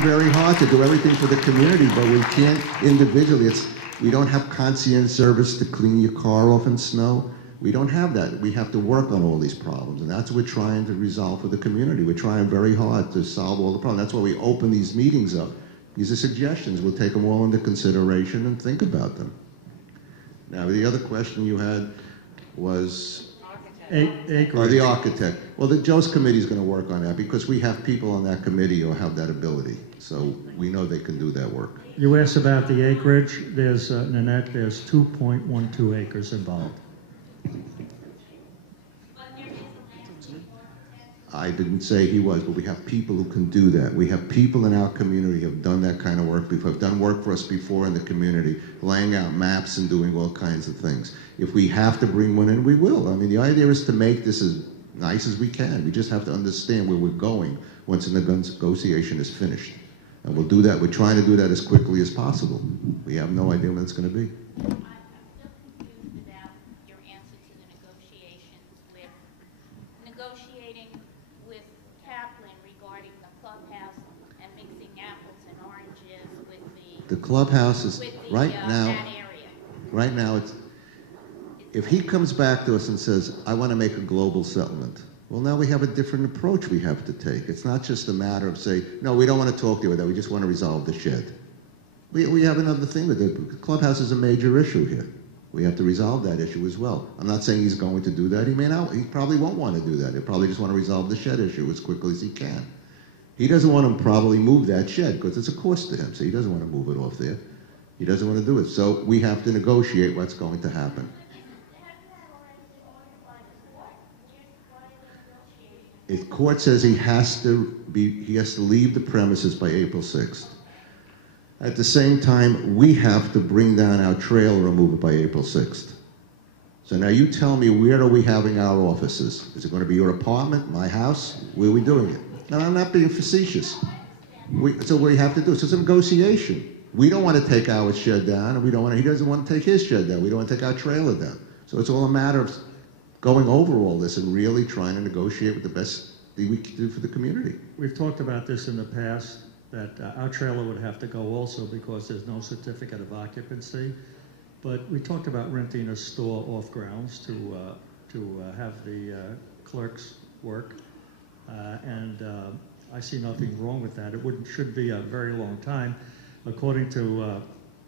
Very hard to do everything for the community, but we can't individually. We don't have concierge service to clean your car off in snow. We don't have that. We have to work on all these problems, and that's what we're trying to resolve for the community. We're trying very hard to solve all the problems. That's why we open these meetings up. These are suggestions. We'll take them all into consideration and think about them. Now, the other question you had was... the architect. Well, the Joe's committee is going to work on that because we have people on that committee who have that ability. So we know they can do that work. You asked about the acreage. There's, Nanette, there's 2.12 acres involved. I didn't say he was, but we have people who can do that. We have people in our community who have done that kind of work before, have done work for us before in the community, laying out maps and doing all kinds of things. If we have to bring one in, we will. I mean, the idea is to make this as nice as we can. We just have to understand where we're going once the negotiation is finished. And we'll do that. We're trying to do that as quickly as possible. We have no idea when it's going to be. The clubhouse is right now it's, if he comes back to us and says, I want to make a global settlement, well, now we have a different approach we have to take. It's not just a matter of say, no, we don't want to talk to you about that, we just want to resolve the shed. We have another thing to do. The clubhouse is a major issue here. We have to resolve that issue as well. I'm not saying he's going to do that. He may not, he probably won't want to do that. He'll probably just want to resolve the shed issue as quickly as he can. He doesn't want to probably move that shed because it's a cost to him, so he doesn't want to move it off there. He doesn't want to do it. So we have to negotiate what's going to happen. If court says he has to leave the premises by April 6th. At the same time, we have to bring down our trailer and move it by April 6th. So now you tell me, where are we having our offices? Is it going to be your apartment, my house? Where are we doing it? No, I'm not being facetious. So what we have to do, so it's a negotiation. We don't want to take our shed down, and he doesn't want to take his shed down. We don't want to take our trailer down. So it's all a matter of going over all this and really trying to negotiate with the best thing we can do for the community. We've talked about this in the past, that our trailer would have to go also because there's no certificate of occupancy. But we talked about renting a store off grounds to have the clerks work. I see nothing wrong with that. It should be a very long time. According to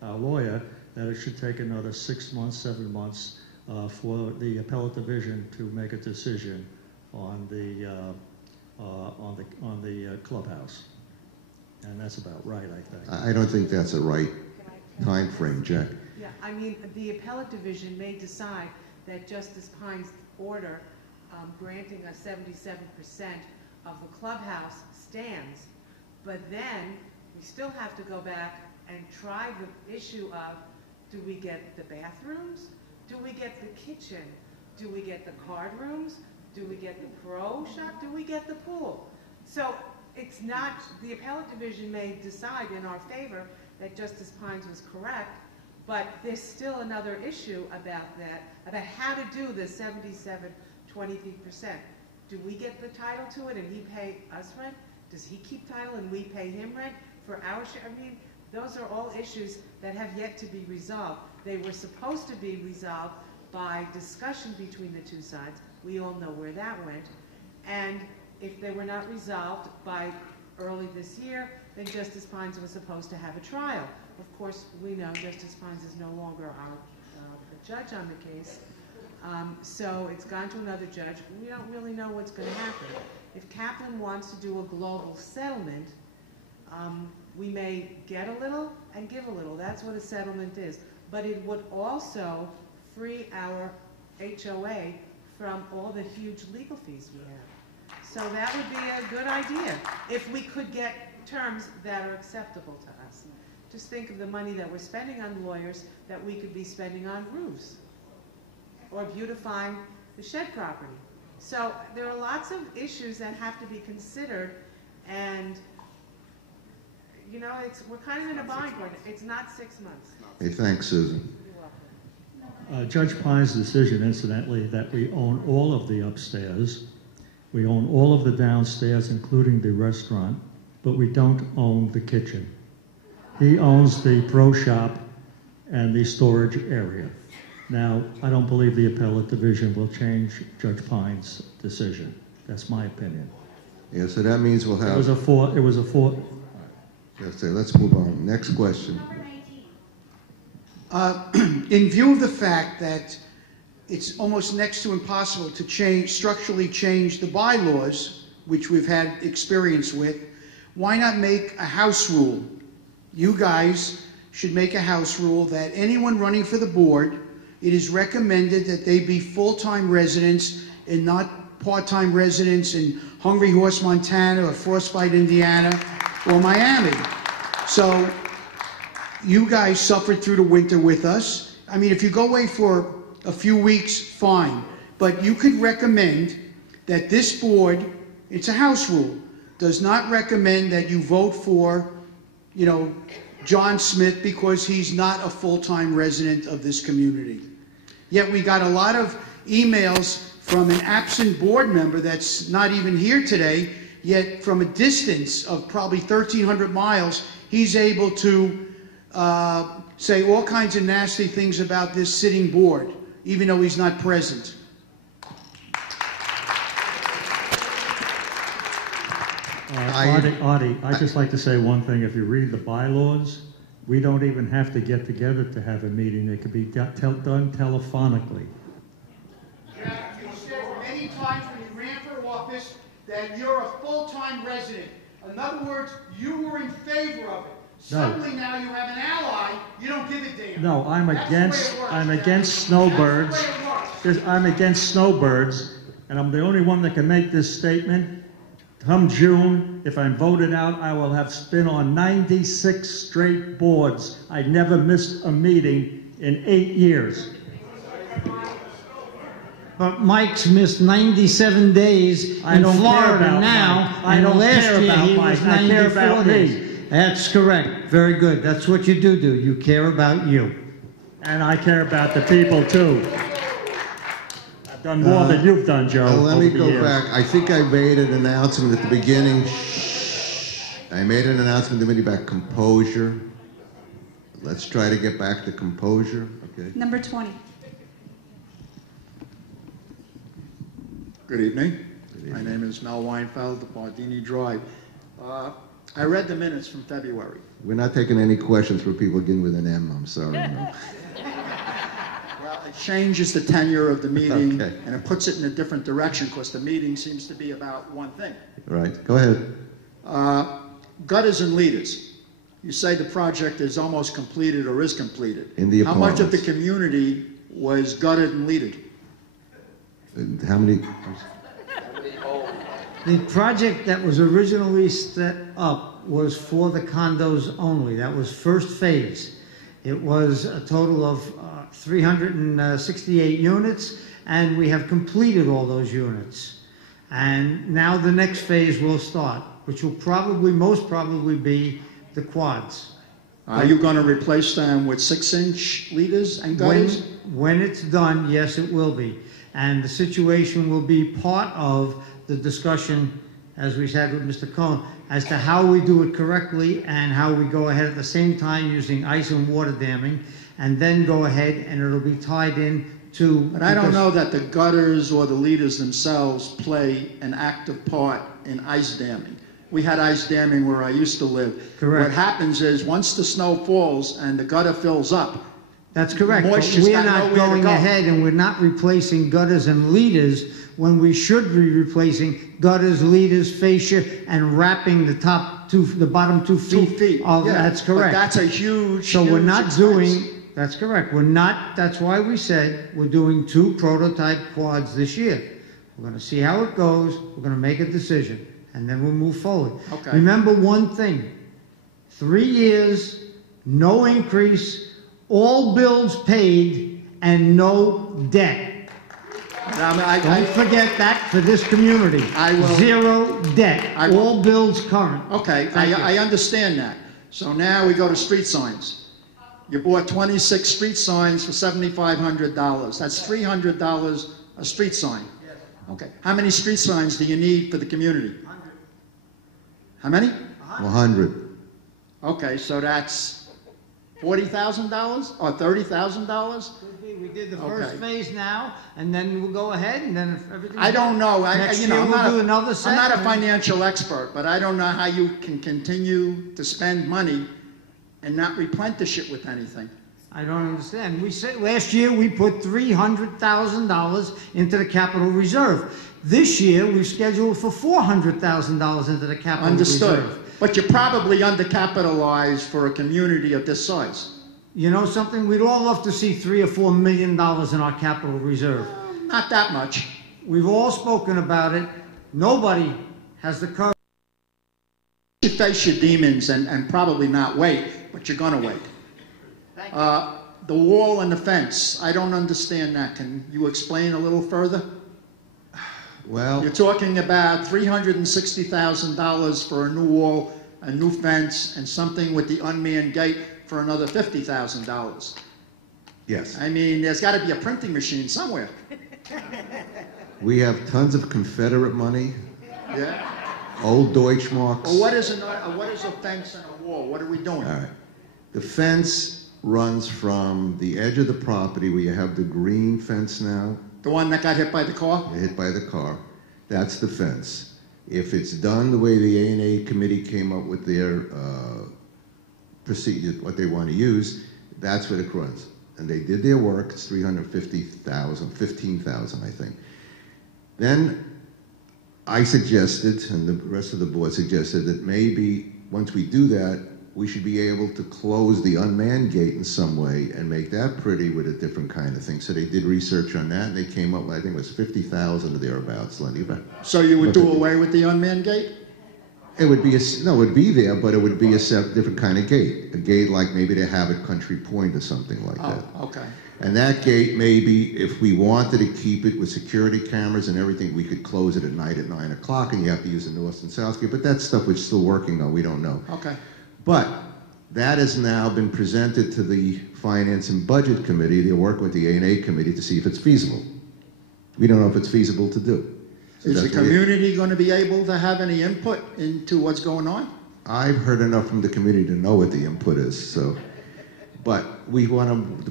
our lawyer, that it should take another 6 months, 7 months for the appellate division to make a decision on the clubhouse. And that's about right, I think. I don't think that's a right time frame, Jack. Yeah, I mean, the appellate division may decide that Justice Pine's order granting us 77% of the clubhouse stands, but then we still have to go back and try the issue of, do we get the bathrooms? Do we get the kitchen? Do we get the card rooms? Do we get the pro shop? Do we get the pool? So it's not, the appellate division may decide in our favor that Justice Pines was correct, but there's still another issue about that, about how to do the 77-23%. Do we get the title to it and he pay us rent? Does he keep title and we pay him rent for our share? I mean, those are all issues that have yet to be resolved. They were supposed to be resolved by discussion between the two sides. We all know where that went. And if they were not resolved by early this year, then Justice Pines was supposed to have a trial. Of course, we know Justice Pines is no longer the judge on the case. So it's gone to another judge. We don't really know what's going to happen. If Kaplan wants to do a global settlement, we may get a little and give a little. That's what a settlement is. But it would also free our HOA from all the huge legal fees we have. So that would be a good idea if we could get terms that are acceptable to us. Just think of the money that we're spending on lawyers that we could be spending on roofs or beautifying the shed property. So there are lots of issues that have to be considered, and you know, we're kind of in a bind right now. It's not 6 months. Hey, thanks, Susan. You're welcome. Judge Pine's decision, incidentally, that we own all of the upstairs, we own all of the downstairs, including the restaurant, but we don't own the kitchen. He owns the pro shop and the storage area. Now, I don't believe the appellate division will change Judge Pine's decision. That's my opinion. Yeah, so that means we'll have... It was a four. Let's move on. Next question. In view of the fact that it's almost next to impossible to structurally change the bylaws, which we've had experience with, why not make a house rule? You guys should make a house rule that anyone running for the board, it is recommended that they be full-time residents and not part-time residents in Hungry Horse, Montana, or Frostbite, Indiana, or Miami. So you guys suffered through the winter with us. I mean, if you go away for a few weeks, fine. But you could recommend that this board, it's a house rule, does not recommend that you vote for, you know, John Smith because he's not a full-time resident of this community. Yet we got a lot of emails from an absent board member that's not even here today, yet from a distance of probably 1,300 miles, he's able to say all kinds of nasty things about this sitting board, even though he's not present. Artie, I'd just like to say one thing. If you read the bylaws, we don't even have to get together to have a meeting. It could be done telephonically. Yeah, you said many times when you ran for office that you're a full-time resident. In other words, you were in favor of it. Suddenly now you have an ally, you don't give a damn. No, I'm against snowbirds. That's the way it works. I'm against snowbirds, and I'm the only one that can make this statement. Come June, if I'm voted out, I will have been on 96 straight boards. I never missed a meeting in 8 years. But Mike's missed 97 days in Florida now, and last year he was 94 days. That's correct. Very good. That's what you do. You care about you. And I care about the people, too. I've done more than you've done, Joe. Let me go back. I think I made an announcement at the beginning. I made an announcement at the beginning about composure. Let's try to get back to composure. Okay. Number 20. Good evening. My name is Mel Weinfeld, Bardini Drive. I read the minutes from February. We're not taking any questions for people beginning with an M. I'm sorry. No. Well, it changes the tenure of the meeting, Okay. and it puts it in a different direction because the meeting seems to be about one thing. Right. Go ahead. Gutters and leaders. You say the project is almost completed or is completed. In the How much of the apartments. community was gutted and leaded? How many? The project that was originally set up was for the condos only. That was first phase. It was a total of 368 units, and we have completed all those units. And now the next phase will start, which will most probably be the quads. Are you going to replace them with 6-inch leaders and gutters? When it's done, yes, it will be. And the situation will be part of the discussion, as we said with Mr. Cohn, as to how we do it correctly and how we go ahead at the same time using ice and water damming, and then go ahead and it'll be tied in to... But I don't know that the gutters or the leaders themselves play an active part in ice damming. We had ice damming where I used to live. Correct. What happens is once the snow falls and the gutter fills up, That's correct. But moisture's we're got not nowhere to going go. ahead and we're not replacing gutters and leaders when we should be replacing gutters, leaders, fascia, and wrapping the bottom 2 feet. 2 feet. Of, yeah. That's correct. But that's a huge, So we're huge not expense. doing, that's correct. We're not, that's why we said we're doing 2 prototype quads this year. We're going to see how it goes. We're going to make a decision, and then we'll move forward. Okay. Remember one thing, 3 years, no increase, all bills paid, and no debt. Don't forget that for this community. I will. 0 debt, I will. all bills current. Okay, Thank you. I understand that. So now we go to street signs. You bought 26 street signs for $7,500. That's $300 a street sign. Okay. How many street signs do you need for the community? 100. How many? 100. 100. Okay, so that's $40,000 or $30,000? Could be. We did the Okay. first phase now, and then we'll go ahead, and then if everything. I don't know. Next You know, year we'll do another I'm set. not a and- financial expert, but I don't know how you can continue to spend money and not replenish it with anything. I don't understand. We said, last year, we put $300,000 into the capital reserve. This year, we've scheduled for $400,000 into the capital Understood. reserve. But you're probably undercapitalized for a community of this size. You know something? We'd all love to see $3 or $4 million in our capital reserve. Not that much. We've all spoken about it. Nobody has the courage. You face your demons and probably not wait, but you're going to wait. The wall and the fence, I don't understand that. Can you explain a little further? Well, You're talking about $360,000 for a new wall, a new fence, and something with the unmanned gate for another $50,000. yes. I mean, there's got to be a printing machine somewhere. We have tons of Confederate money, Yeah. old Deutschmarks. Well, what is a fence and a wall? What are we doing? All right. The fence runs from the edge of the property where you have the green fence now, The one that got hit by the car? you're hit by the car. That's the fence. If it's done the way the A&A committee came up with their procedure, what they want to use, that's what it runs. And they did their work. It's 350,000, 15,000, I think. Then I suggested, and the rest of the board suggested, that maybe once we do that, we should be able to close the unmanned gate in some way and make that pretty with a different kind of thing. So they did research on that, and they came up with, I think it was 50,000 or thereabouts, Lenny. But So you would do away with the unmanned gate? it would be no, it would be there, but it would be a different kind of gate. A gate like maybe they have at Country Point or something like that. Oh, okay. And that gate, maybe, if we wanted to keep it with security cameras and everything, we could close it at night at 9 o'clock, and you have to use the north and south gate. But that's stuff we're still working on. We don't know. Okay. But that has now been presented to the Finance and Budget Committee. They'll work with the A&A Committee to see if it's feasible. We don't know if it's feasible to do. So Is the that's what community going to be able to have any input into what's going on? I've heard enough from the community to know what the input is. So, but we want to. The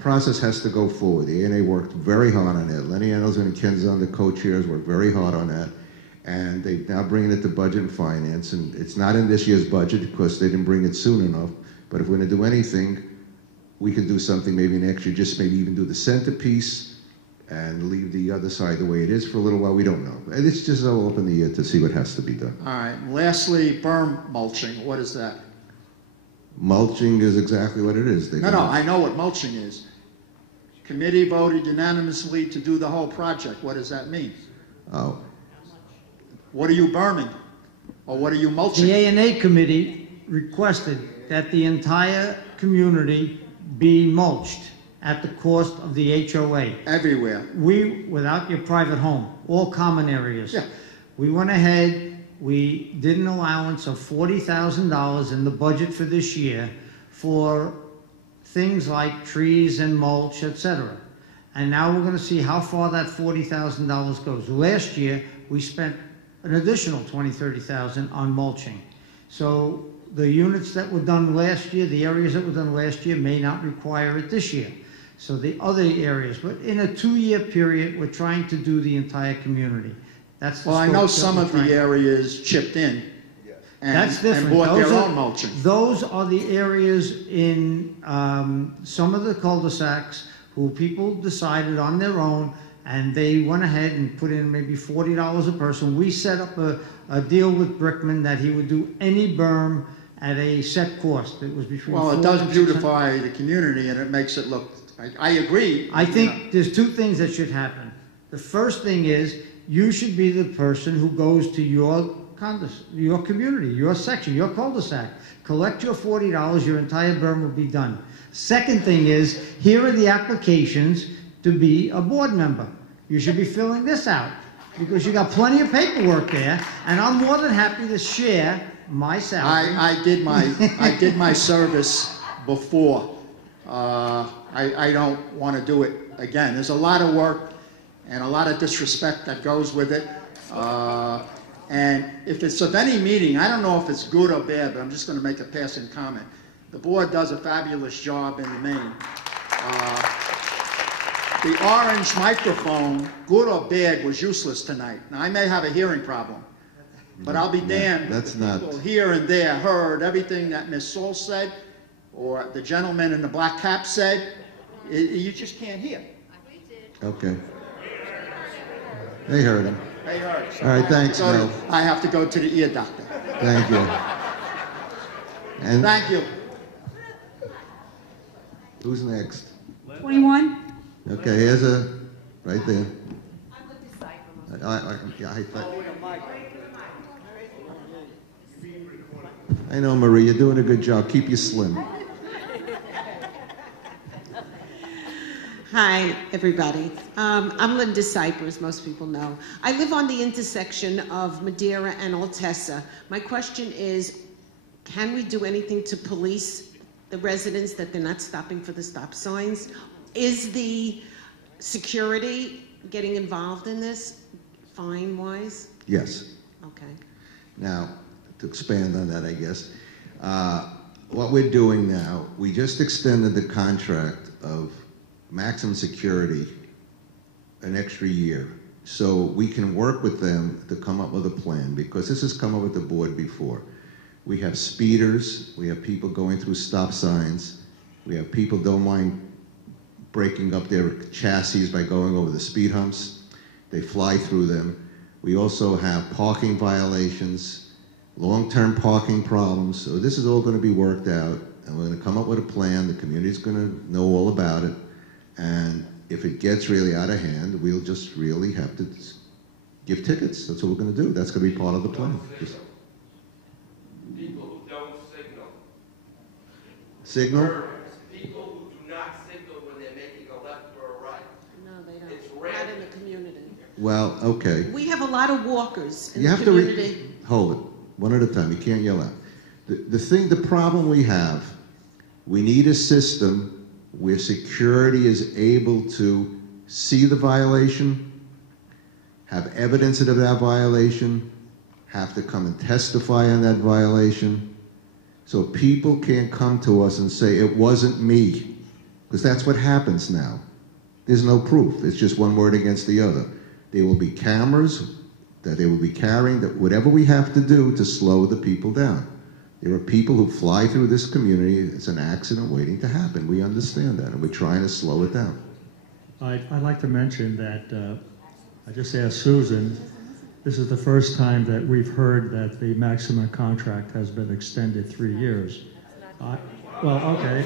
process has to go forward. The A&A worked very hard on that. Lenny Anderson and Ken Zahn, the co-chairs, worked very hard on that. And they're now bringing it to Budget and Finance, and it's not in this year's budget because they didn't bring it soon enough. But if we're going to do anything, we can do something maybe next year, just maybe even do the centerpiece and leave the other side the way it is for a little while. We don't know. And it's just all up in the air to see what has to be done. All right. Lastly, berm mulching. What is that? Mulching is exactly what it is. No, I know what mulching is. Committee voted unanimously to do the whole project. What does that mean? Oh, What are you berming? Or what are you mulching? The A&A committee requested that the entire community be mulched at the cost of the HOA. Everywhere. Without your private home, all common areas. Yeah. We went ahead, we did an allowance of $40,000 in the budget for this year for things like trees and mulch, etc. And now we're going to see how far that $40,000 goes. Last year, we spent an additional $20,000-$30,000 on mulching. So the units that were done last year, the areas that were done last year may not require it this year. So the other areas, but in a 2-year period, we're trying to do the entire community. That's the Well, I scope know that some we're of the trying- areas chipped in That's different. and bought their Those are- own mulching. Those are the areas in some of the cul-de-sacs who people decided on their own, and they went ahead and put in maybe $40 a person. We set up a deal with Brickman that he would do any berm at a set cost. It was between Well, it $400 does and $600. beautify the community and it makes it look, I agree. I think there's 2 things that should happen. The first thing is you should be the person who goes to your community, your section, your cul-de-sac. Collect your $40, your entire berm will be done. Second thing is, here are the applications to be a board member. You should be filling this out because you got plenty of paperwork there, and I'm more than happy to share my salary. I did my service before. I don't want to do it again. There's a lot of work and a lot of disrespect that goes with it. And if it's of any meaning, I don't know if it's good or bad, but I'm just going to make a passing comment. The board does a fabulous job in the main. The orange microphone, good or bad, was useless tonight. Now, I may have a hearing problem, but I'll be damned that's if not- people here and there heard everything that Ms. Saul said or the gentleman in the black cap said. You just can't hear. Okay. They heard him. They heard. So All right, thanks, Mel. I have to go to the ear doctor. Thank you. And Thank you. who's next? 21? Okay, here's a, right there. I'm going to decipher. I know, Marie, you're doing a good job. Keep you slim. Hi, everybody. I'm Linda Cyper, as most people know. I live on the intersection of Madeira and Altessa. My question is, can we do anything to police the residents that they're not stopping for the stop signs? Is the security getting involved in this, fine-wise? Yes. Okay. Now, to expand on that, I guess, what we're doing now, we just extended the contract of maximum security an extra year, so we can work with them to come up with a plan, because this has come up with the board before. We have speeders, we have people going through stop signs, we have people don't mind breaking up their chassis by going over the speed humps. They fly through them. We also have parking violations, long-term parking problems. So this is all going to be worked out, and we're going to come up with a plan. The community's going to know all about it. And if it gets really out of hand, we'll just really have to give tickets. That's what we're going to do. That's going to be part of the plan. People who don't signal. Signal? People who do not signal when they're making a left or a right. No, they don't. It's Not random. in the community. Well, okay. We have a lot of walkers in You the have community. to hold it one at a time. You can't yell out. The problem we have, we need a system where security is able to see the violation, have evidence of that violation, have to come and testify on that violation, so people can't come to us and say, it wasn't me, because that's what happens now. There's no proof. It's just one word against the other. There will be cameras that they will be carrying, that whatever we have to do to slow the people down. There are people who fly through this community. It's an accident waiting to happen. We understand that, and we're trying to slow it down. I'd like to mention that I just asked Susan, this is the first time that we've heard that the maximum contract has been extended 3 years. Well, okay.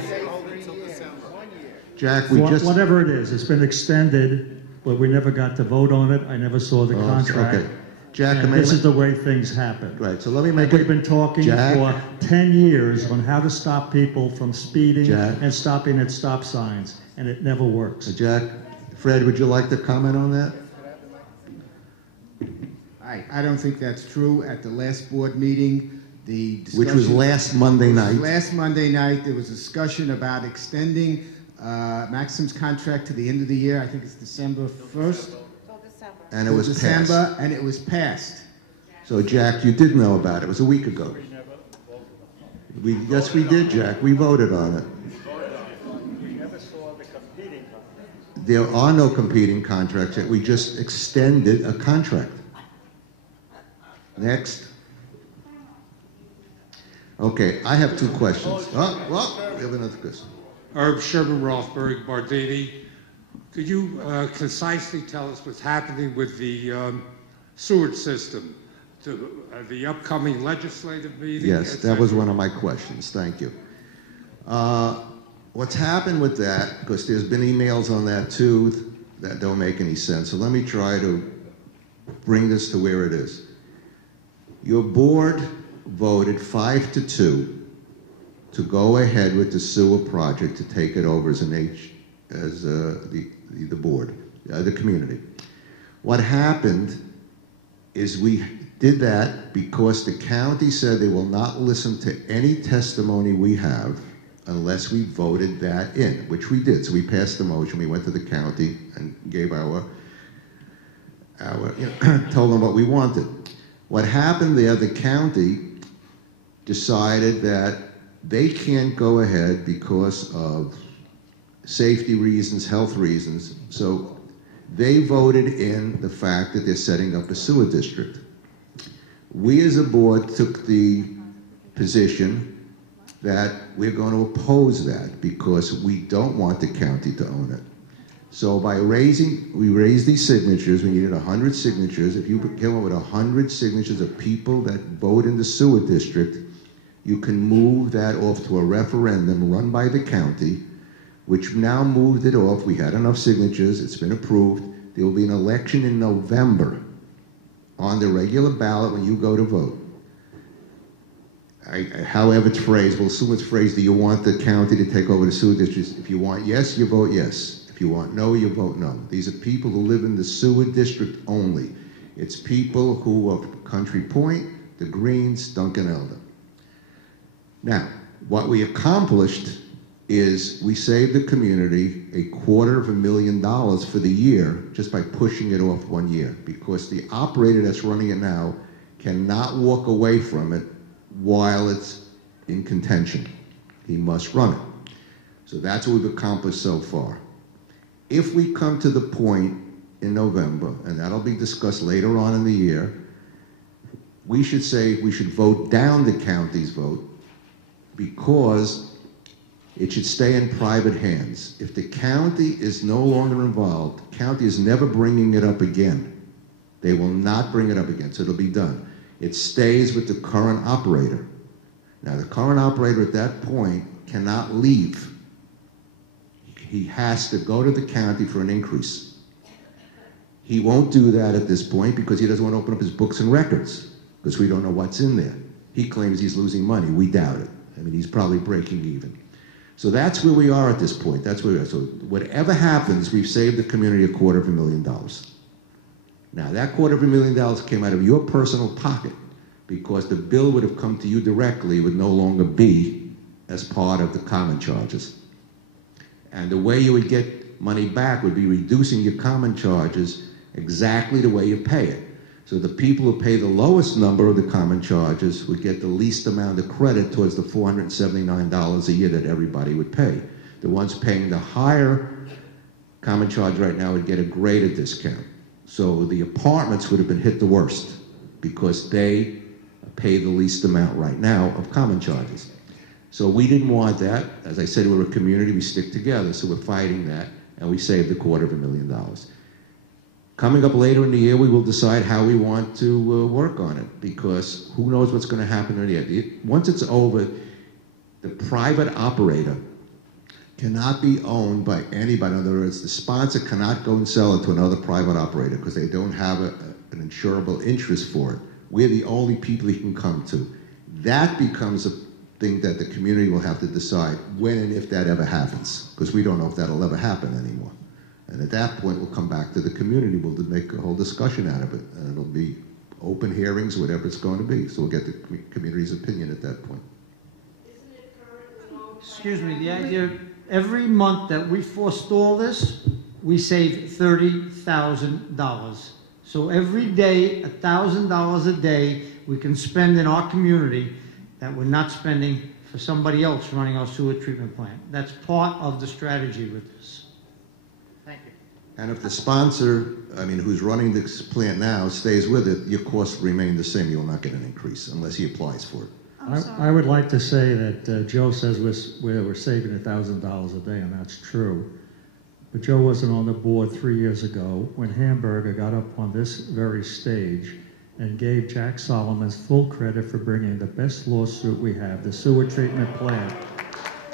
Jack, we just... Whatever it is, it's been extended, but we never got to vote on it. I never saw the Oh, contract. okay. Jack, And this is the way things happen. right, so let me make We've been talking Jack? for 10 years on how to stop people from speeding Jack? and stopping at stop signs, and it never works. Jack, Fred, would you like to comment on that? I don't think that's true. At the last board meeting, the discussion... Which was last Monday night. Last Monday night, there was a discussion about extending Maxim's contract to the end of the year. I think it's December 1st. And it was December, passed. and it was passed. So, Jack, you did know about it. It was a week ago. Yes, we did, Jack. We voted on it. We never saw the competing contract. There are no competing contracts yet. We just extended a contract. Next. Okay, I have two questions. Oh, well, we have another question. Herb Sherman Rothberg, Bardini. Could you concisely tell us what's happening with the sewage system, to the upcoming legislative meeting? Yes, that was one of my questions. Thank you. What's happened with that, because there's been emails on that too that don't make any sense. So let me try to bring this to where it is. Your board voted 5-2 to go ahead with the sewer project to take it over as the board, the community. What happened is we did that because the county said they will not listen to any testimony we have unless we voted that in, which we did. So we passed the motion, we went to the county and gave told them what we wanted. What happened there, the county decided that they can't go ahead because of safety reasons, health reasons, so they voted in the fact that they're setting up a sewer district. We as a board took the position that we're going to oppose that because we don't want the county to own it. So we raised these signatures. We needed 100 signatures. If you came up with 100 signatures of people that vote in the sewer district, you can move that off to a referendum run by the county, which now moved it off. We had enough signatures. It's been approved. There will be an election in November on the regular ballot when you go to vote. However it's phrased, we'll assume it's phrased, do you want the county to take over the sewer districts? If you want yes, you vote yes. If you want no, you vote no. These are people who live in the sewer district only. It's people who are Country Point, the Greens, Duncan Elder. Now, what we accomplished is we saved the community $250,000 for the year just by pushing it off 1 year, because the operator that's running it now cannot walk away from it while it's in contention. He must run it. So that's what we've accomplished so far. If we come to the point in November, and that'll be discussed later on in the year, we should say we should vote down the county's vote because it should stay in private hands. If the county is no longer involved, the county is never bringing it up again. They will not bring it up again, so it'll be done. It stays with the current operator. Now, the current operator at that point cannot leave. He has to go to the county for an increase. He won't do that at this point because he doesn't want to open up his books and records because we don't know what's in there. He claims he's losing money. We doubt it. I mean, he's probably breaking even. So that's where we are at this point. That's where we are. So whatever happens, we've saved the community $250,000. Now, that $250,000 came out of your personal pocket because the bill would have come to you directly. It would no longer be as part of the common charges. And the way you would get money back would be reducing your common charges exactly the way you pay it. So the people who pay the lowest number of the common charges would get the least amount of credit towards the $479 a year that everybody would pay. The ones paying the higher common charge right now would get a greater discount. So the apartments would have been hit the worst because they pay the least amount right now of common charges. So we didn't want that. As I said, we're a community, we stick together, so we're fighting that, and we saved $250,000. Coming up later in the year, we will decide how we want to work on it, because who knows what's going to happen in the end. Once it's over, the private operator cannot be owned by anybody. In other words, the sponsor cannot go and sell it to another private operator because they don't have an insurable interest for it. We're the only people he can come to. That becomes a thing that the community will have to decide when and if that ever happens, because we don't know if that'll ever happen anymore. And at that point, we'll come back to the community. We'll make a whole discussion out of it, and it'll be open hearings, whatever it's going to be. So we'll get the community's opinion at that point. Excuse me, the idea, every month that we forestall this, we save $30,000. So every day, $1,000 a day we can spend in our community that we're not spending for somebody else running our sewer treatment plant. That's part of the strategy with this. Thank you. And if the sponsor, who's running this plant now, stays with it, your costs remain the same. You'll not get an increase unless he applies for it. I would like to say that Joe says we're saving $1,000 a day, and that's true. But Joe wasn't on the board 3 years ago when Hamburger got up on this very stage and gave Jack Solomons full credit for bringing the best lawsuit we have, the sewer treatment plant.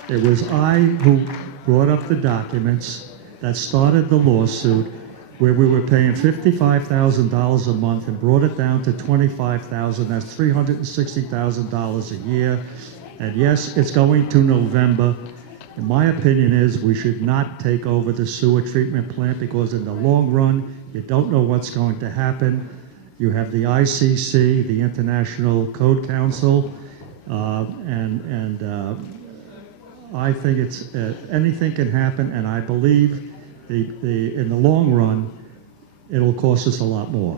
It was I who brought up the documents that started the lawsuit, where we were paying $55,000 a month and brought it down to $25,000. That's $360,000 a year. And yes, it's going to November. And my opinion is we should not take over the sewer treatment plant, because in the long run, you don't know what's going to happen. You have the ICC, the International Code Council, and I think it's anything can happen, and I believe in the long run, it'll cost us a lot more.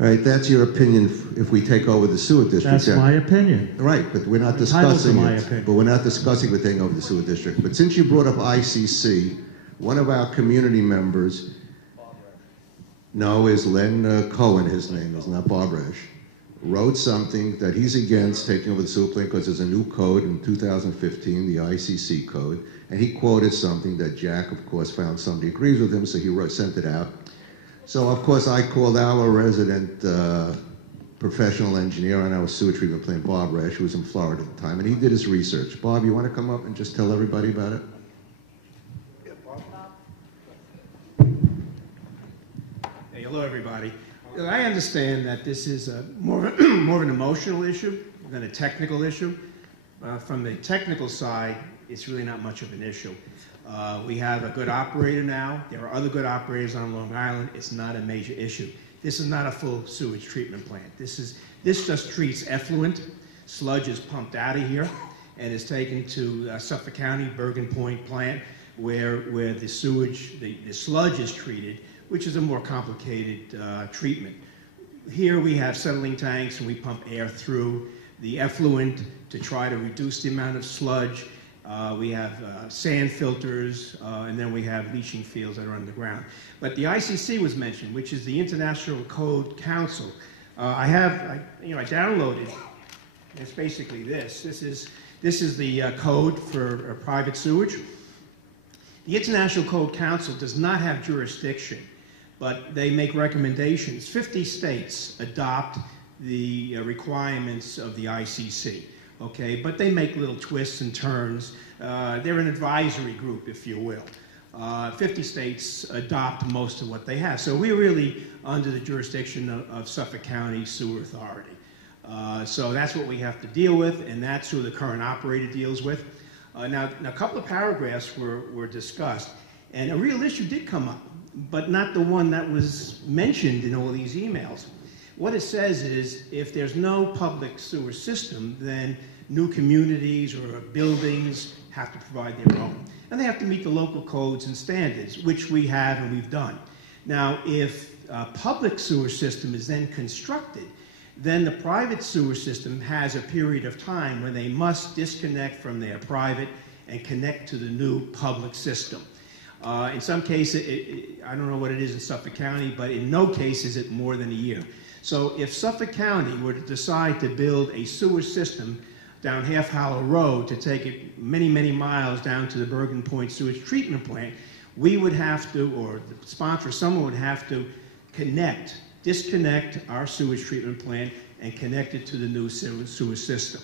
All right, that's your opinion if we take over the sewer district. That's my opinion. Right, but we're not Entitled to discussing my it. opinion. But we're not discussing with taking over the sewer district. But since you brought up ICC, one of our community members, no, is Len Cohen, his name is, not Bob Resch, wrote something that he's against taking over the sewer plant because there's a new code in 2015, the ICC code, and he quoted something that Jack, of course, found somebody agrees with him, so he sent it out. So, of course, I called our resident professional engineer on our sewer treatment plant, Bob Resch, who was in Florida at the time, and he did his research. Bob, you want to come up and just tell everybody about it? Yeah, Bob. Hey, hello, everybody. I understand that this is more of an emotional issue than a technical issue. From the technical side, it's really not much of an issue. We have a good operator now. There are other good operators on Long Island. It's not a major issue. This is not a full sewage treatment plant. This just treats effluent. Sludge is pumped out of here and is taken to Suffolk County, Bergen Point plant, where the sewage, the sludge is treated, which is a more complicated treatment. Here we have settling tanks and we pump air through the effluent to try to reduce the amount of sludge. We have sand filters, and then we have leaching fields that are underground. But the ICC was mentioned, which is the International Code Council. I downloaded. It's basically this. This is the code for private sewage. The International Code Council does not have jurisdiction, but they make recommendations. 50 states adopt the requirements of the ICC. Okay, but they make little twists and turns. They're an advisory group, if you will. 50 states adopt most of what they have. So we're really under the jurisdiction of Suffolk County Sewer Authority. So that's what we have to deal with, and that's who the current operator deals with. Now, a couple of paragraphs were discussed, and a real issue did come up, but not the one that was mentioned in all these emails. What it says is, if there's no public sewer system, then new communities or buildings have to provide their own. And they have to meet the local codes and standards, which we have and we've done. Now, if a public sewer system is then constructed, then the private sewer system has a period of time when they must disconnect from their private and connect to the new public system. In some cases, I don't know what it is in Suffolk County, but in no case is it more than a year. So if Suffolk County were to decide to build a sewer system down Half Hollow Road to take it many, many miles down to the Bergen Point sewage treatment plant, we would have to, or the sponsor, someone would have to disconnect our sewage treatment plant and connect it to the new sewer system.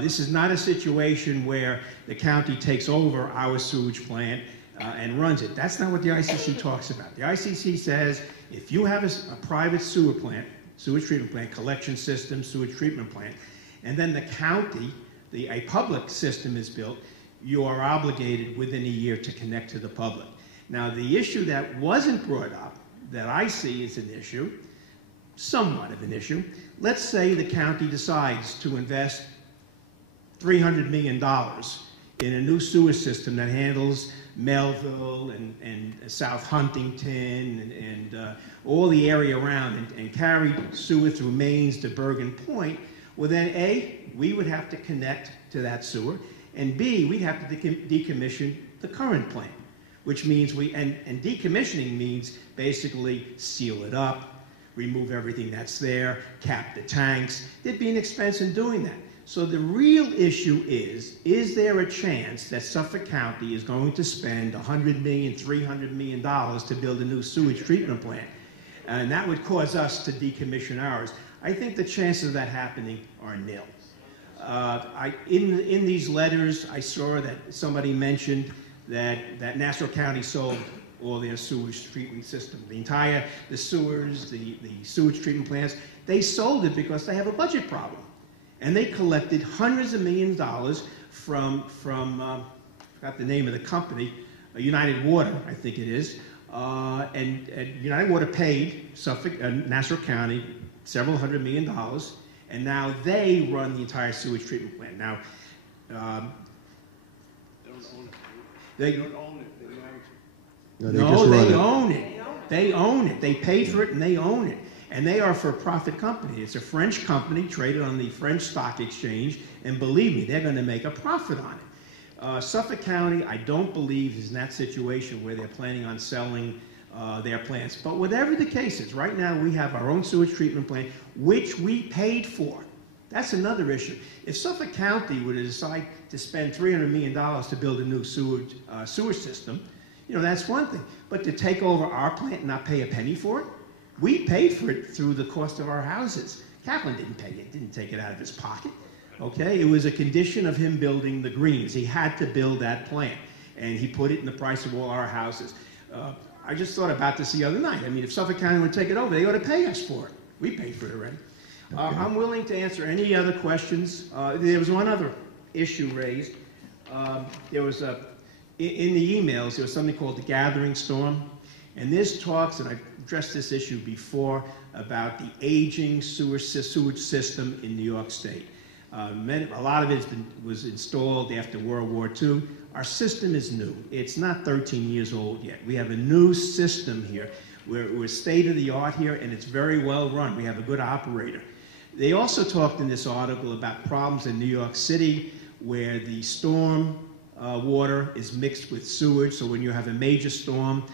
This is not a situation where the county takes over our sewage plant and runs it. That's not what the ICC talks about. The ICC says if you have a private sewer plant, sewage treatment plant, collection system, sewage treatment plant, and then the county, a public system is built, you are obligated within a year to connect to the public. Now, the issue that wasn't brought up, that I see as an issue, somewhat of an issue, let's say the county decides to invest $300 million in a new sewer system that handles Melville and South Huntington and all the area around and carry sewer through Mains to Bergen Point. Well, then A, we would have to connect to that sewer, and B, we'd have to decommission the current plant, which means and decommissioning means basically seal it up, remove everything that's there, cap the tanks. There'd be an expense in doing that. So the real issue is there a chance that Suffolk County is going to spend $100 million, $300 million to build a new sewage treatment plant? And that would cause us to decommission ours. I think the chances of that happening are nil. In these letters, I saw that somebody mentioned that Nassau County sold all their sewage treatment system. The sewers, the sewage treatment plants, they sold it because they have a budget problem. And they collected hundreds of millions of dollars from I forgot the name of the company, United Water, I think it is. And United Water paid Nassau County several $100 million, and now they run the entire sewage treatment plant. Now, they don't own it. They own it. They own it. They own it. They pay for it and they own it. And they are a for-profit company. It's a French company traded on the French stock exchange, and believe me, they're going to make a profit on it. Suffolk County, I don't believe, is in that situation where they're planning on selling their plants. But whatever the case is, right now we have our own sewage treatment plant, which we paid for. That's another issue. If Suffolk County were to decide to spend $300 million to build a new sewer system, you know, that's one thing. But to take over our plant and not pay a penny for it, we paid for it through the cost of our houses. Kaplan didn't pay it, didn't take it out of his pocket. Okay, it was a condition of him building the greens. He had to build that plant, and he put it in the price of all our houses. I just thought about this the other night. I mean, if Suffolk County would take it over, they ought to pay us for it. We paid for it already. Okay. I'm willing to answer any other questions. There was one other issue raised. There was in the emails, there was something called the gathering storm. And this talks, and I've addressed this issue before, about the aging sewage system in New York State. A lot of it was installed after World War II. Our system is new. It's not 13 years old yet. We have a new system here. We're state-of-the-art here, and it's very well run. We have a good operator. They also talked in this article about problems in New York City where the storm water is mixed with sewage. So when you have a major storm,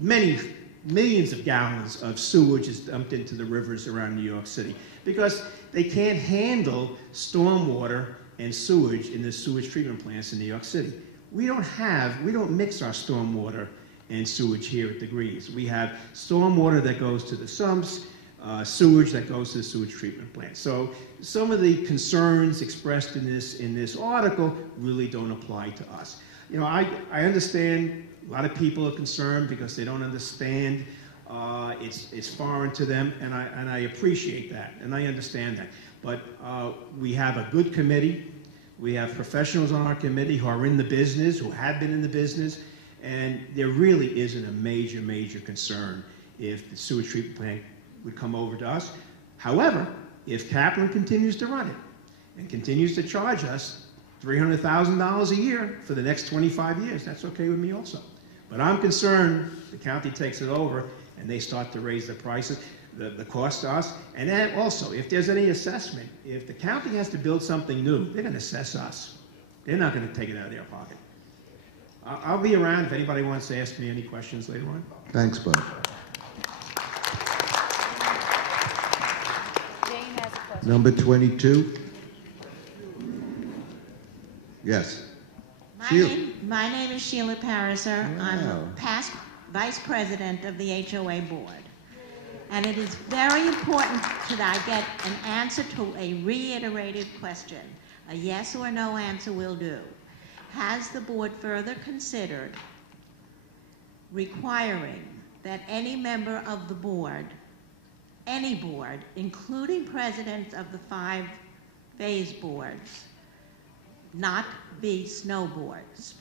millions of gallons of sewage is dumped into the rivers around New York City because they can't handle storm water and sewage in the sewage treatment plants in New York City. We don't mix our storm water and sewage here at the Greens. We have storm water that goes to the sumps, sewage that goes to the sewage treatment plant. So some of the concerns expressed in this article really don't apply to us. You know, I understand a lot of people are concerned because they don't understand. It's foreign to them, and I appreciate that, and I understand that. But we have a good committee. We have professionals on our committee who are in the business, who have been in the business, and there really isn't a major, major concern if the sewage treatment plant would come over to us. However, if Kaplan continues to run it and continues to charge us $300,000 a year for the next 25 years, that's okay with me also. But I'm concerned the county takes it over and they start to raise the prices, the cost to us. And then also, if there's any assessment, if the county has to build something new, they're going to assess us. They're not going to take it out of their pocket. I'll be around if anybody wants to ask me any questions later on. Thanks, Bob. Number 22. Yes. My name is Sheila Pariser. I'm past vice president of the HOA board. And it is very important that I get an answer to a reiterated question. A yes or no answer will do. Has the board further considered requiring that any member of the board, any board, including presidents of the 5 phase boards, not be snowbirds?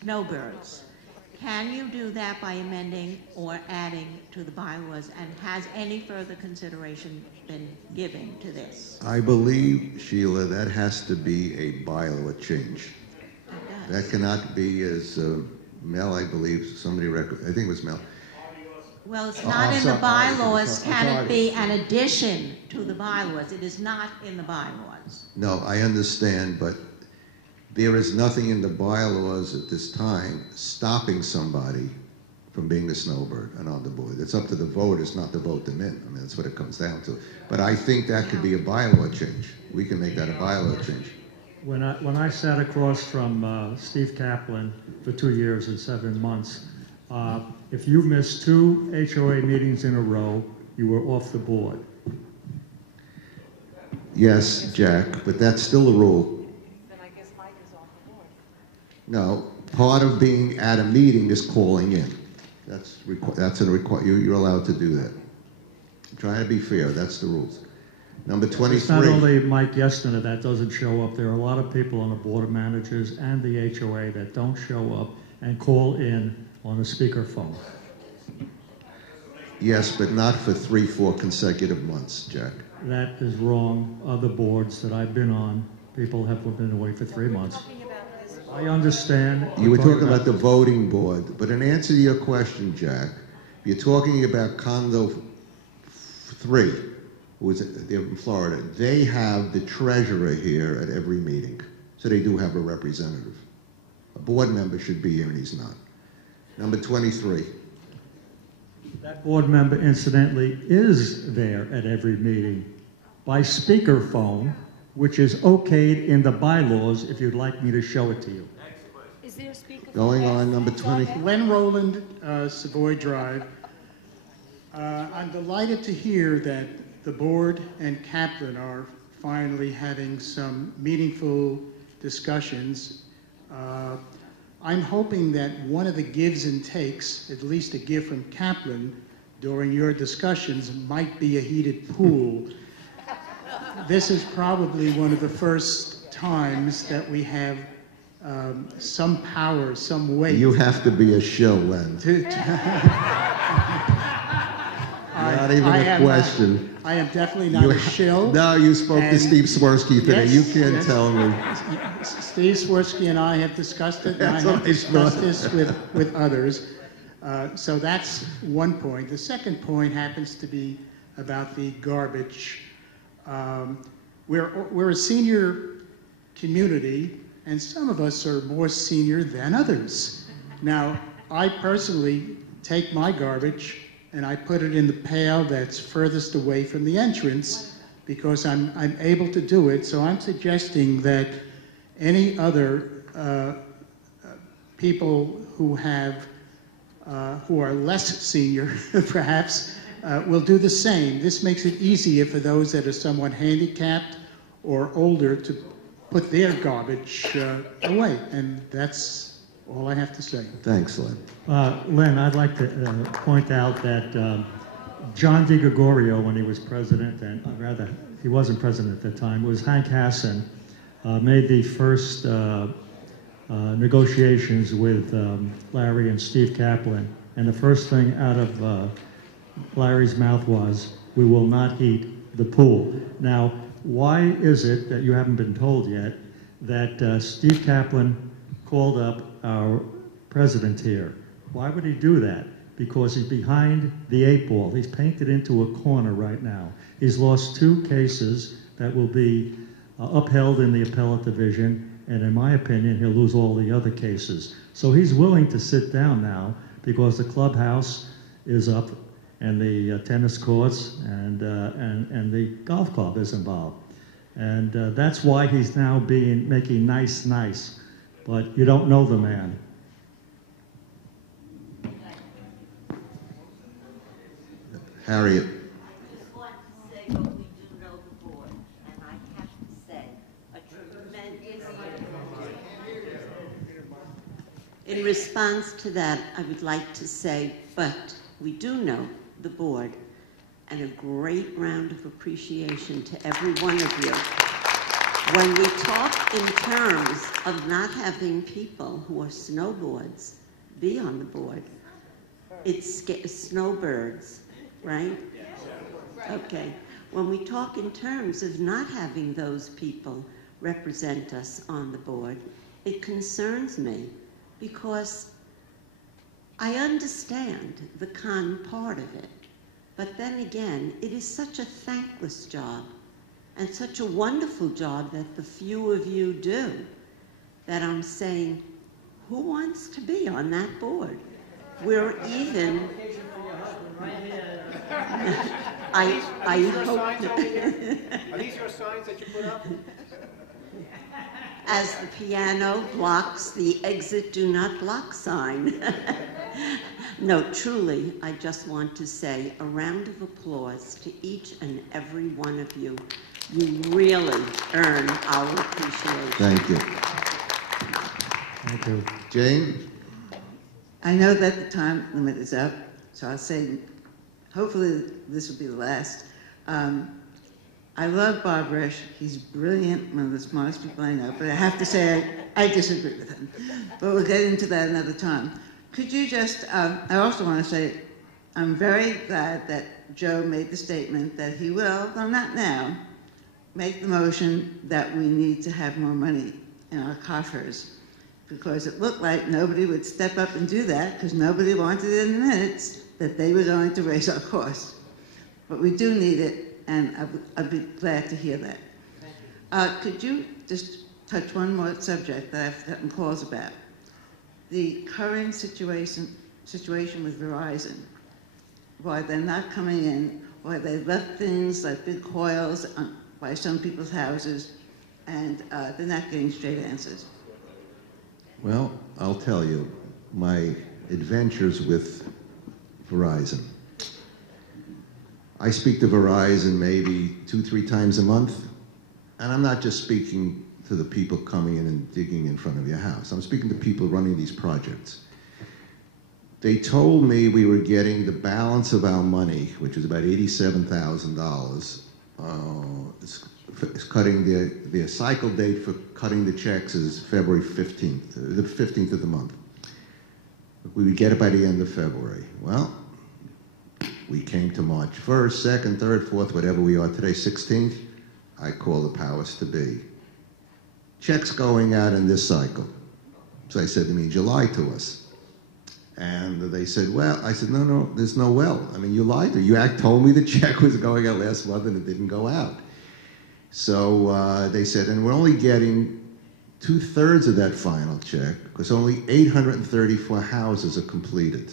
Can you do that by amending or adding to the bylaws? And has any further consideration been given to this? I believe, Sheila, that has to be a bylaw change. That cannot be, as Mel, I believe, I think it was Mel. Well, it's not in the bylaws. Can it be an addition to the bylaws? It is not in the bylaws. No, I understand, but there is nothing in the bylaws at this time stopping somebody from being a snowbird and on the board. It's up to the voters not to vote them in. I mean, that's what it comes down to. But I think that could be a bylaw change. We can make that a bylaw change. When I sat across from Steve Kaplan for 2 years and 7 months, if you missed 2 HOA meetings in a row, you were off the board. Yes, Jack, but that's still a rule. Then I guess Mike is off the board. No, part of being at a meeting is calling in. You're allowed to do that. I'm trying to be fair. That's the rules. Number 23. It's not only Mike Yesner that doesn't show up. There are a lot of people on the board of managers and the HOA that don't show up and call in on a speakerphone. Yes, but not for 3-4 consecutive months, Jack. That is wrong. Other boards that I've been on, people have been away for 3 months. I understand. You were talking about the voting board, but in answer to your question, Jack, you're talking about condo 3, they're in Florida, they have the treasurer here at every meeting. So they do have a representative. A board member should be here and he's not. Number 23. That board member, incidentally, is there at every meeting by speakerphone, which is okayed in the bylaws if you'd like me to show it to you. Is there a speaker? Going on, number 20. Len Roland, Savoy Drive. I'm delighted to hear that the board and Kaplan are finally having some meaningful discussions. I'm hoping that one of the gives and takes, at least a give from Kaplan, during your discussions might be a heated pool. This is probably one of the first times that we have some power, some weight. You have to be a shill, Len. Not even a question. I am definitely not a shill. No, you spoke to Steve Swirsky today. Yes, You can't tell me. Steve Swirsky and I have discussed it, and I That's have what I discussed thought. this with others. So that's one point. The second point happens to be about the garbage. We're a senior community, and some of us are more senior than others. Now, I personally take my garbage and I put it in the pail that's furthest away from the entrance because I'm able to do it. So I'm suggesting that any other people who are less senior, perhaps, will do the same. This makes it easier for those that are somewhat handicapped or older to put their garbage away. And that's all I have to say. Thanks, Len. Len, I'd like to point out that John DiGregorio, when he was president, and rather, he wasn't president at the time, it was Hank Hassan, made the first negotiations with Larry and Steve Kaplan. And the first thing out of Larry's mouth was, "We will not heat the pool." Now, why is it that you haven't been told yet that Steve Kaplan called up our president here? Why would he do that? Because he's behind the 8 ball. He's painted into a corner right now. He's lost 2 cases that will be upheld in the appellate division, and in my opinion, he'll lose all the other cases. So he's willing to sit down now because the clubhouse is up and the tennis courts and the golf club is involved. And that's why he's now making nice. But you don't know the man. Harriet. I just want to say what we do know the board, and I have to say, a tremendous. In response to that, I would like to say, but we do know the board, and a great round of appreciation to every one of you. When we talk in terms of not having people who are snowboards be on the board, it's snowbirds, right? Okay. When we talk in terms of not having those people represent us on the board, it concerns me because I understand the con part of it, but then again, it is such a thankless job and such a wonderful job that the few of you do, that I'm saying, who wants to be on that board? We're even. I hope. Are these your signs that you put up? As the piano blocks the exit do not block sign. No, truly, I just want to say a round of applause to each and every one of you. You really earn our appreciation. Thank you. Thank you. Jane? I know that the time limit is up, so I'll say, hopefully this will be the last. I love Bob Resch. He's brilliant, one of the smartest people I know, but I have to say I disagree with him. But we'll get into that another time. Could you just, I also want to say, I'm very glad that Joe made the statement that he will, though not now, make the motion that we need to have more money in our coffers, because it looked like nobody would step up and do that because nobody wanted in the minutes that they were going to raise our costs. but we do need it, and I'd be glad to hear that. Could you just touch one more subject that I've gotten calls about? The current situation with Verizon, why they're not coming in, why they left things like big coils by some people's houses, and they're not getting straight answers. Well, I'll tell you, my adventures with Verizon. I speak to Verizon maybe 2-3 times a month, and I'm not just speaking to the people coming in and digging in front of your house. I'm speaking to people running these projects. They told me we were getting the balance of our money, which was about $87,000. It's cutting the cycle date for cutting the checks is February 15th, the 15th of the month. We would get it by the end of February. Well, we came to March 1st, 2nd, 3rd, 4th, whatever we are today, 16th. I call the powers to be. Checks going out in this cycle. So I said, you mean July to us? And they said, well, I said, no, there's no well. I mean, you lied to me. You told me the check was going out last month and it didn't go out. So they said, and we're only getting 2/3 of that final check because only 834 houses are completed.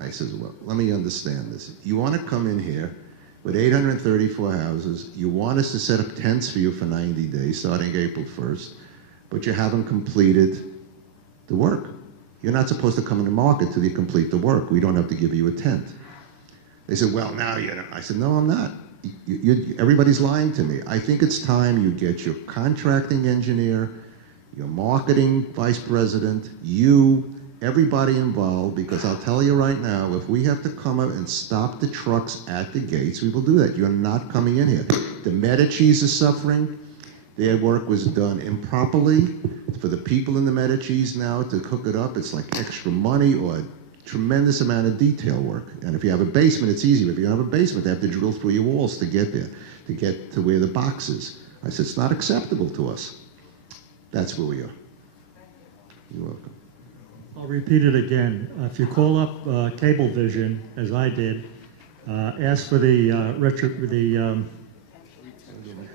I said, well, let me understand this. You want to come in here with 834 houses, you want us to set up tents for you for 90 days, starting April 1st, but you haven't completed the work. You're not supposed to come in the market till you complete the work. We don't have to give you a tent. They said, well, now you know. I said, no, I'm not. Everybody's lying to me. I think it's time you get your contracting engineer, your marketing vice president, you, everybody involved, because I'll tell you right now, if we have to come up and stop the trucks at the gates, we will do that. You're not coming in here. The Medicis are suffering. Their work was done improperly. For the people in the Medicis now to hook it up, it's like extra money or a tremendous amount of detail work. And if you have a basement, it's easier. If you don't have a basement, they have to drill through your walls to get there, to get to where the box is. I said, it's not acceptable to us. That's where we are. You're welcome. I'll repeat it again. If you call up Cablevision, as I did, ask for the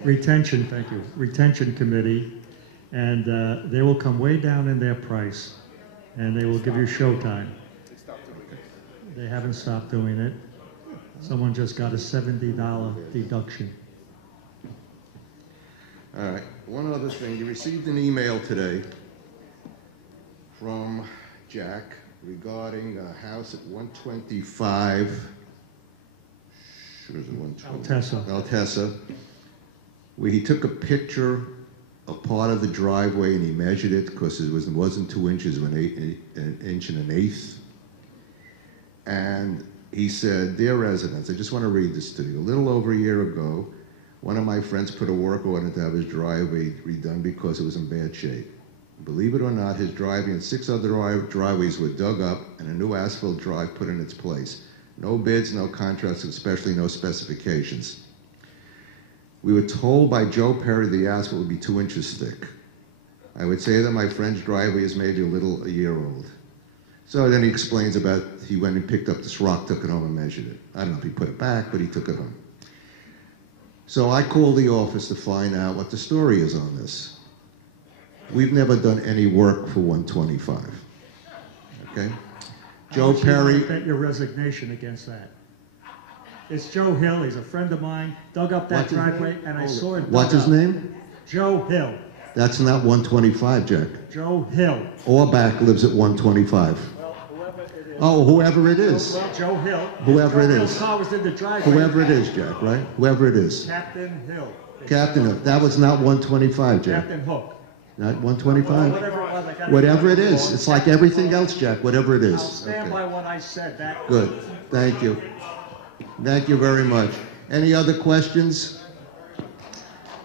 retention, thank you, retention committee, and they will come way down in their price, and they will give you showtime. They haven't stopped doing it. Someone just got a $70 deduction. All right, one other thing. You received an email today from Jack regarding a house at 125, sure is it 120? Altessa, where he took a picture of part of the driveway and he measured it because it wasn't 2 inches, it was an inch and an eighth. And he said, dear residents, I just want to read this to you. A little over a year ago, one of my friends put a work order to have his driveway redone because it was in bad shape. Believe it or not, his driveway and 6 other driveways were dug up and a new asphalt drive put in its place. No bids, no contracts, especially no specifications. We were told by Joe Perry the asphalt would be 2 inches thick. I would say that my friend's driveway is maybe a year old. So then he explains about he went and picked up this rock, took it home and measured it. I don't know if he put it back, but he took it home. So I called the office to find out what the story is on this. We've never done any work for 125. Okay? Joe Perry. Bet your resignation against that. It's Joe Hill. He's a friend of mine. Dug up that driveway, and I saw it. What's his name? Joe Hill. That's not 125, Jack. Joe Hill. Orbach lives at 125. Well, whoever it is. Oh, whoever it is. Well, Joe Hill. Whoever it Joe is. Hill's car was in the driveway. Whoever it is, Jack, right? Whoever it is. Captain Hill. Captain Hook. That was not 125, Jack. Captain Hook. Not 125? Whatever it was, I got Whatever it is. It's like everything else, Jack. Whatever it is. I'll stand by what I said. That. Good. Thank you. Thank you very much. Any other questions?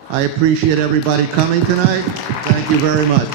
I appreciate everybody coming tonight. Thank you very much.